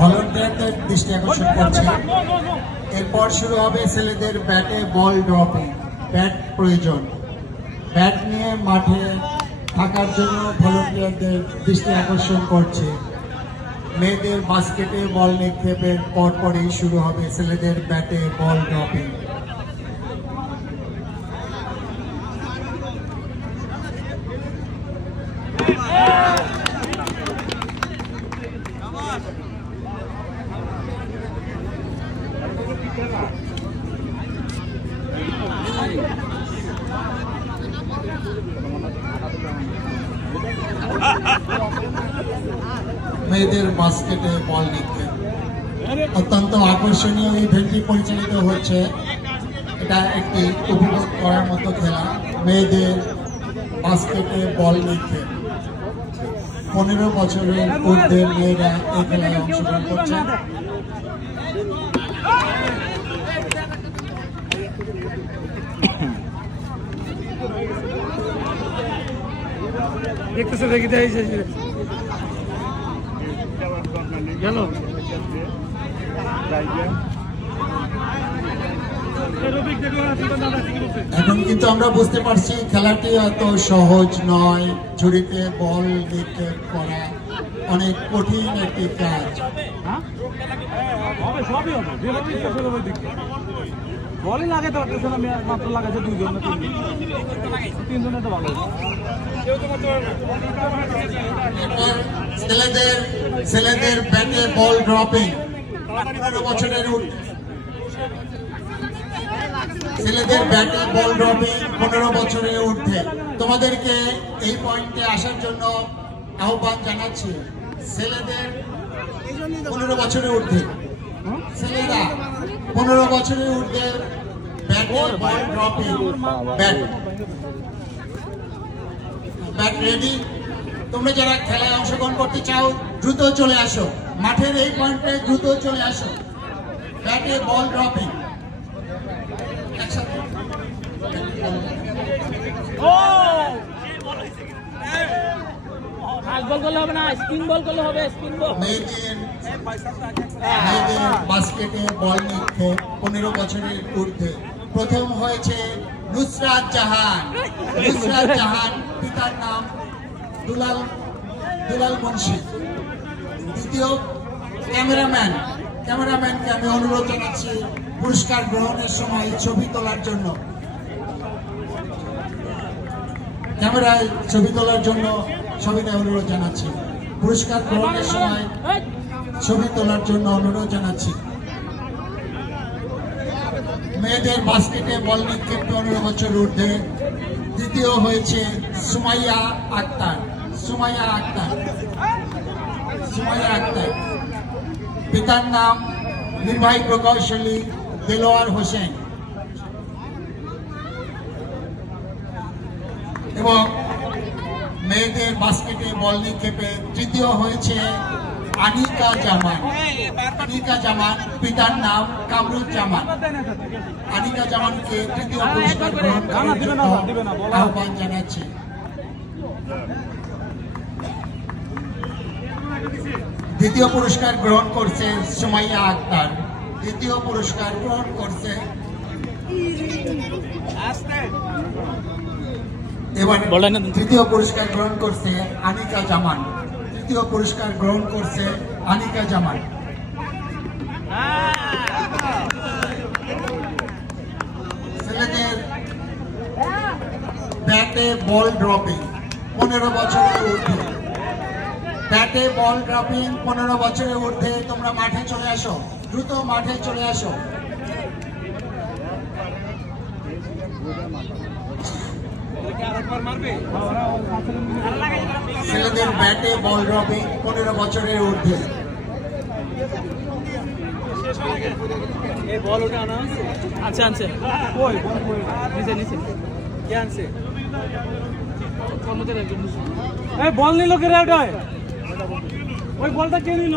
ভলান্টিয়ারদের দৃষ্টি আকর্ষণ করছে। এরপর শুরু হবে ছেলেদের ব্যাটে বল ড্রপিং। ব্যাট প্রয়োজন, ব্যাট নিয়ে মাঠে থাকার জন্য ভলান্টিয়ারদের দৃষ্টি আকর্ষণ করছে। মেয়েদের বাস্কেটে বল নিক্ষেপের পরপরই শুরু হবে ছেলেদের ব্যাটে বল ড্রপিং। মেয়েদের বাস্কেটে বল নিক্ষেপ অত্যন্ত আকর্ষণীয় ইভেন্টটি পরিচালিত হচ্ছে। এটা একটি উপভোগ করার মতো খেলা। মেয়েদের বাস্কেটে বল নিক্ষেপ 15 বছরের ঊর্ধ্বের মেয়েরা এই খেলায় অংশগ্রহণ করছে। দেখতেছে দেখি গেল এখন কিন্তু আমরা বুঝতে পারছি খেলাটি এত সহজ নয়। ঝুড়িতে বল নিক্ষেপ করা অনেক কঠিন একটি কাজ। বলই লাগাতে পারতেছে না, মাত্র লাগাচ্ছে 2 জন না 3 জনে তো ভালো। ছেলেদের ব্যাটে বল ড্রপিং 15 বছরের ছেলেদের ব্যাটে বল ড্রপিং 15 বছরের ঊর্ধ্বে। তোমাদেরকে এই পয়েন্টে আসার জন্য আহ্বান জানাচ্ছি। ছেলেদের 15 বছরের ঊর্ধ্বে, ছেলেরা 15 বছরের ঊর্ধ্বে ব্যাটে বল ড্রপিং। Bat ready. তোমরা যারা খেলায় অংশগ্রহণ করতে চাও দ্রুত চলে আসো, মাঠের এই পয়েন্টে দ্রুত চলে আসো। ব্যাটে বল ড্রপিং একসাথে। বল করলে হবে না, স্পিন বল করলে হবে। স্পিন বল। মেয়েদের বাস্কেটে বল নিক্ষেপ 15 বছরের ঊর্ধ্বে। প্রথম হয়েছে নুসরাত জাহান। নুসরাত জাহান, পিতার নাম দুলাল মুন্সি। দ্বিতীয় ক্যামেরাম্যানকে আমি অনুরোধ জানাচ্ছি পুরস্কার গ্রহণের সময় ছবি তোলার জন্য। ক্যামেরায় ছবি তোলার জন্য সবিনয় অনুরোধ জানাচ্ছি। পুরস্কার গ্রহণের সময় ছবি তোলার জন্য অনুরোধ জানাচ্ছি। মেয়েদের বাস্কেটে বল নিক্ষেপ 15 বছর ঊর্ধ্বে। দ্বিতীয় হয়েছে সুমাইয়া আক্তার। পিতার নাম নির্বাহী প্রকৌশলী দেলোয়ার হোসেন। এবং মেয়েদের বাস্কেটে বল নিক্ষেপে তৃতীয় হয়েছে আনিকা জামান। পিতার নাম কামরুজ্জামান। আনিকা জামানকে তৃতীয় পুরস্কার গ্রহণ করার জন্য আহ্বান জানাচ্ছি। দ্বিতীয় পুরস্কার গ্রহণ করছে সুমাইয়া আক্তার। তৃতীয় পুরস্কার গ্রহণ করছে এবার তৃতীয় পুরস্কার গ্রহণ করছে আনিকা জামান। তৃতীয় পুরস্কার গ্রহণ করছে আনিকা জামান। ছেলেদের ব্যাটে বল ড্রপিং 15 বছরের ঊর্ধ্বে। ব্যাটে বল ড্রপিং 15 বছরের ঊর্ধ্বে। তোমরা মাঠে চলে আসো, দ্রুত মাঠে চলে আসো। ছেলেদের ব্যাটে বল ড্রপিং 15 বছরের ঊর্ধ্বে। বল নিল কে? ওই বলটা কে নিল?